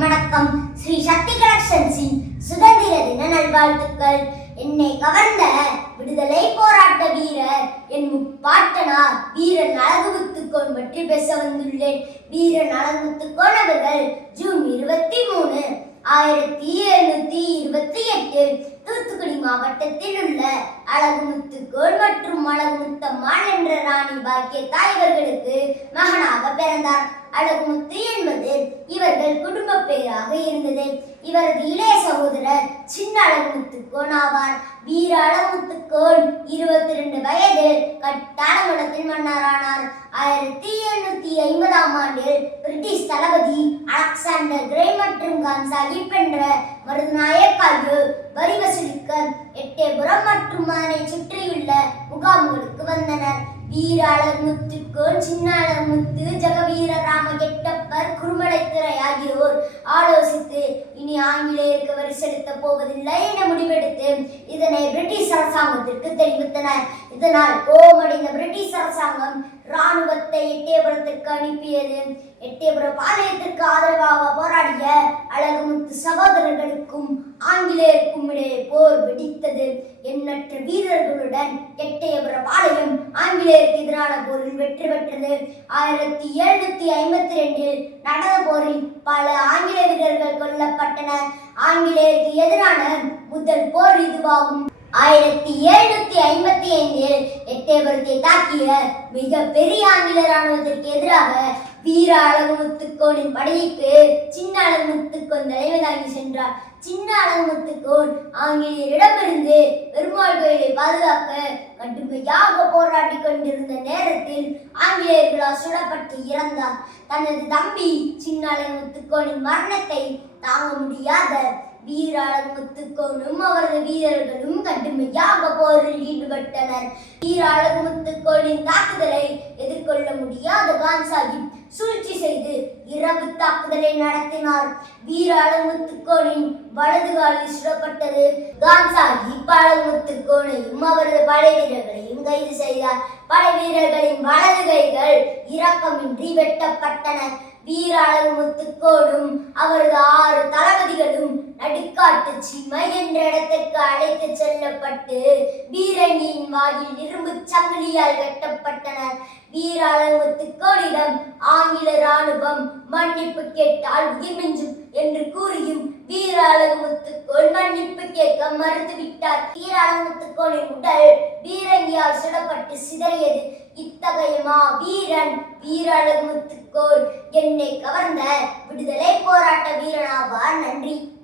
வணக்கம் ஸ்ரீ சக்தி கலெக்ஷன்ஸின் சுதந்திர தின நல்வாழ்த்துக்கள். என்னை கவர்ந்த விடுதலை போராட்ட வீரர் என் முப்பாட்டனார் வீரன் அழகுத்துக்கோன் பற்றி பேச வந்துள்ளேன். வீரன் அழகுத்துக்கோன் அவர்கள் ஜூன் இருபத்தி மூணு ஆயிரத்தி எழுநூத்தி இருபத்தி எட்டு தூத்துக்குடி மாவட்டத்தில் உள்ள அழகுமுத்துக்கோள் மற்றும் அழகுமுத்தம்மாள் என்ற ராணி பாக்கிய தாய்வர்களுக்கு மகனாக பிறந்தார். அழகுமுத்து என்பது இவர்கள் குடும்ப பெயராக இருந்தது. இவரது இளைய சகோதரர் சின்ன அழகுமுத்துக்கோன் ஆவார். வீர அழகுமுத்துக்கோன் இருபத்தி ரெண்டு வயதில் கட்டாளகுளத்தில் மன்னரானார். ஆயிரத்தி எழுநூத்தி ஐம்பதாம் ஆண்டில் பிரிட்டிஷ் தளபதி அலெக்சாண்டர் கிரே மற்றும் கான்சாஹிப் என்ற மருதுநாயக் ஆகியோர் வரி வசூலிக்க எட்டயபுரம் மற்றும் அதனை சுற்றியுள்ள முகாம்களுக்கு வந்தனர். வீர அழகுமுத்துக்கோன் சின்ன அழகுமுத்து ஆங்கிலேயருக்கு வரி செலுத்தப் போவதில்லை என முடிவெடுத்து இதனை பிரிட்டிஷ் அரசாங்கத்திற்கு தெரிவித்தனர். இதனால் கோபமடைந்த பிரிட்டிஷ் அரசாங்கம் ராணுவத்தை எட்டயபுரத்திற்கு அனுப்பியது. எட்டயபுர பாளையத்திற்கு ஆதரவாக போராடிய அழகுமுத்து சகோதரர்களுக்கும் ஆங்கிலேயருக்கும் இடையே போர் வெடித்தது. எண்ணற்ற வீரர்களுடன் எட்டயபுர பாளையம் ஆங்கிலேயருக்கு எதிரான போரில் வெற்றி பெற்றது. ஆயிரத்தி எழுநூத்தி ஐம்பத்தி ரெண்டில் நடந்த போரில் பல ஆங்கில வீரர்கள் கொல்லப்பட்டனர் ஆங்கிலேயருக்கு எதிரான முதல் போர் இதுவாகும். ஆயிரத்தி எழுநூத்தி ஐம்பத்தி ஐந்தில் எட்டயபுரத்தை தாக்கிய மிக பெரிய ஆங்கில ராணுவத்திற்கு எதிராக வீர அழகுமுத்துக்கோனின் படைக்கு சின்ன அழகு முத்துக்கோன் தாங்கி சென்றார். சின்ன அழகுமுத்துக்கோன் ஆங்கிலேயரிடமிருந்து பெருமாள் கோயிலை பாதுகாக்க கடுமையாக போராடி கொண்டிருந்த ஆங்கிலேயர்களால் சுடப்பட்டு இறந்தார். தனது தம்பி சின்னாளன் முத்துக்கோனின் மரணத்தை தாங்க முடியாத வீர முத்துக்கோனும் அவரது வீரர்களும் கடுமையாக போரில் ஈடுபட்டனர். வீர முத்துக்கோனின் தாக்குதலை எதிர்கொள்ள முடியாத கான் சாஹிப் சூழ்ச்சி செய்து இரவு தாக்குதலை நடத்தினார். வீர அழகுமுத்துக்கோனின் வலது காலில் சுடப்பட்டது. கான் சாஹிப் அழகுமுத்துக்கோனையும் அவரது படை வீரர்களை கைது செய்தார் படை வீரர்களின் வலது கைகள் இரக்கமின்றி வெட்டப்பட்டன. வீர முத்துக்கோடும் அவரது ஆறு தளபதிகளும் நடுக்காட்டு சிமை என்ற இடத்திற்கு அழைத்து செல்லப்பட்டு வீரணியின் வாயில் இரும்பு சங்கிலியால் வெட்டப்பட்டனர் வீர முத்துக்கோடிடம் ஆங்கில ராணுவம் மன்னிப்பு கேட்டால் உயிர் என்று கூறியும் வீர முத்துக்கோள் மன்னிப்பு கேட்க மறுத்துவிட்டார். வீர அழகுமுத்துக்கோளின் உடல் வீரங்கியால் சுடப்பட்டு சிதறியது. இத்தகைய மா வீரன் வீரழகுமுத்துக்கோள் என்னை கவர்ந்த விடுதலை போராட்ட வீரனாவார். நன்றி.